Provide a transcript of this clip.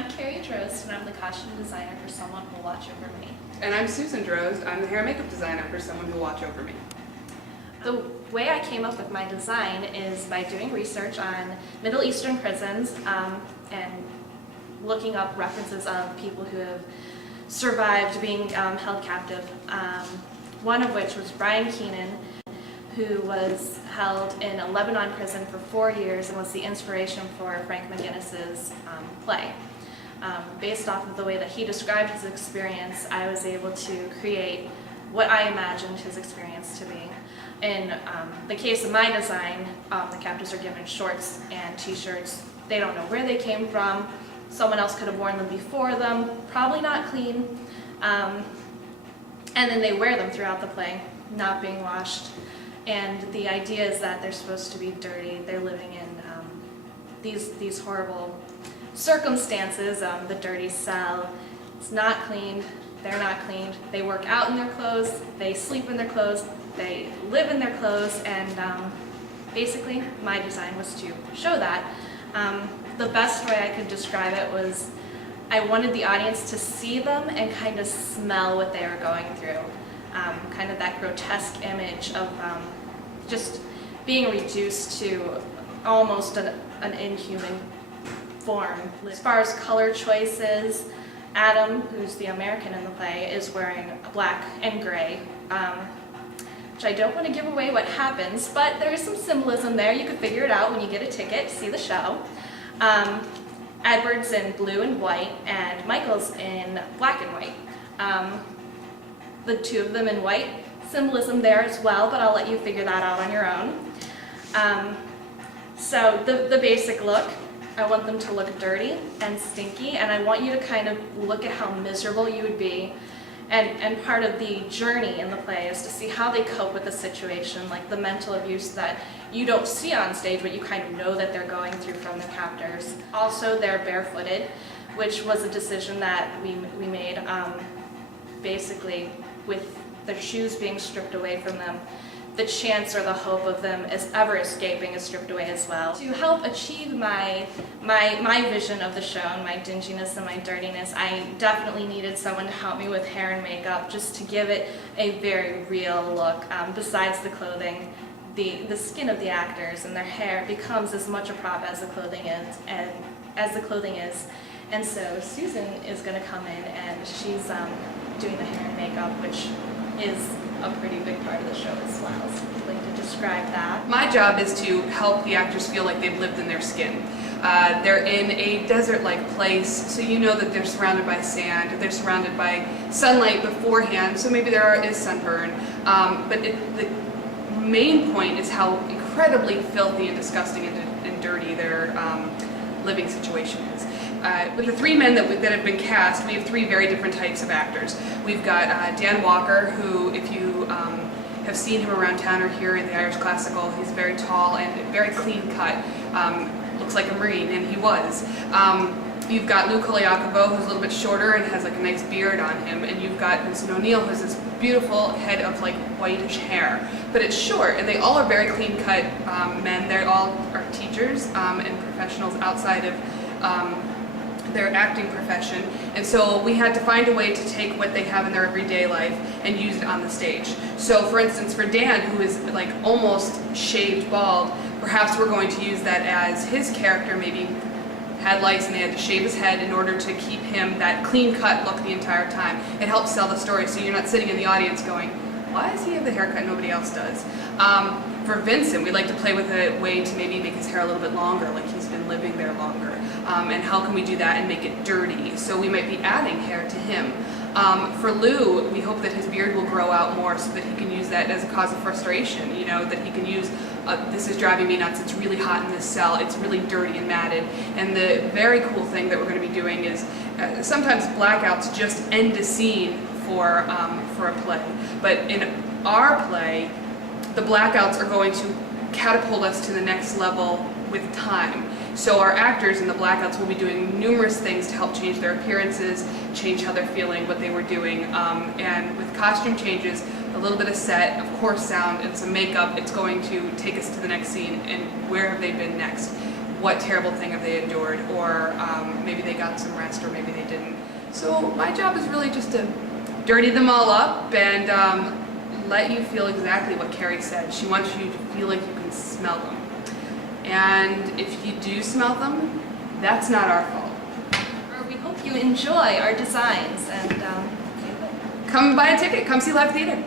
I'm Kari and Drozd, and I'm the costume designer for Someone Who'll Watch Over Me. And I'm Susan Drozd. I'm the hair and makeup designer for Someone Who'll Watch Over Me. The way I came up with my design is by doing research on Middle Eastern prisons and looking up references of people who have survived being held captive. One of which was Brian Keenan, who was held in a Lebanon prison for 4 years and was the inspiration for Frank McGinnis's play. Based off of the way that he described his experience, I was able to create what I imagined his experience to be. In the case of my design, the captives are given shorts and t-shirts. They don't know where they came from. Someone else could have worn them before them, probably not clean. And then they wear them throughout the play, not being washed. And the idea is that they're supposed to be dirty. They're living in these horrible circumstances, the dirty cell. It's not cleaned, they're not cleaned. They work out in their clothes, they sleep in their clothes, they live in their clothes, and basically my design was to show that. The best way I could describe it was I wanted the audience to see them and kind of smell what they were going through. Kind of that grotesque image of just being reduced to almost an inhuman form. As far as color choices, Adam, who's the American in the play, is wearing black and gray, which I don't want to give away what happens, but there is some symbolism there. You can figure it out when you get a ticket to see the show. Edward's in blue and white, and Michael's in black and white. The two of them in white, symbolism there as well, but I'll let you figure that out on your own. So the basic look, I want them to look dirty and stinky, and I want you to kind of look at how miserable you would be. And part of the journey in the play is to see how they cope with the situation, like the mental abuse that you don't see on stage, but you kind of know that they're going through from their captors. Also, they're barefooted, which was a decision that we made basically with their shoes being stripped away from them. The chance or the hope of them ever escaping is stripped away as well. To help achieve my vision of the show and my dinginess and my dirtiness, I definitely needed someone to help me with hair and makeup, just to give it a very real look. Besides the clothing, the skin of the actors and their hair becomes as much a prop as the clothing is. And so Susan is going to come in, and she's doing the hair and makeup, which is a pretty big part of the show as well. So I'd like to describe that. My job is to help the actors feel like they've lived in their skin. They're in a desert-like place, so you know that they're surrounded by sand, they're surrounded by sunlight beforehand, so maybe there is sunburn. But the main point is how incredibly filthy and disgusting and dirty their living situation is. With the three men that have been cast, we have three very different types of actors. We've got Dan Walker, who, if you have seen him around town or here in the Irish Classical, he's very tall and very clean cut, looks like a Marine, and he was. You've got Lou Koliakovo, who's a little bit shorter and has like a nice beard on him, and you've got Vincent O'Neill, who has this beautiful head of like whitish hair, but it's short, and they all are very clean cut men. They all are teachers and professionals outside of their acting profession, and so we had to find a way to take what they have in their everyday life and use it on the stage. So for instance, for Dan, who is like almost shaved bald, perhaps we're going to use that as his character maybe had lice and they had to shave his head in order to keep him that clean cut look the entire time. It helps sell the story, so you're not sitting in the audience going, why does he have the haircut nobody else does? For Vincent, we like to play with a way to maybe make his hair a little bit longer, like he's been living there longer. And how can we do that and make it dirty? So we might be adding hair to him. For Lou, we hope that his beard will grow out more so that he can use that as a cause of frustration, you know, that he can use, this is driving me nuts, it's really hot in this cell, it's really dirty and matted. And the very cool thing that we're going to be doing is sometimes blackouts just end a scene for a play. But in our play, the blackouts are going to catapult us to the next level with time. So our actors in the blackouts will be doing numerous things to help change their appearances, change how they're feeling, what they were doing, and with costume changes, a little bit of set, of course sound, and some makeup, it's going to take us to the next scene, and where have they been next? What terrible thing have they endured? Or maybe they got some rest or maybe they didn't. So my job is really just to dirty them all up and let you feel exactly what Kari said. She wants you to feel like you can smell them. And if you do smell them, that's not our fault. We hope you enjoy our designs and Come buy a ticket, come see live theater.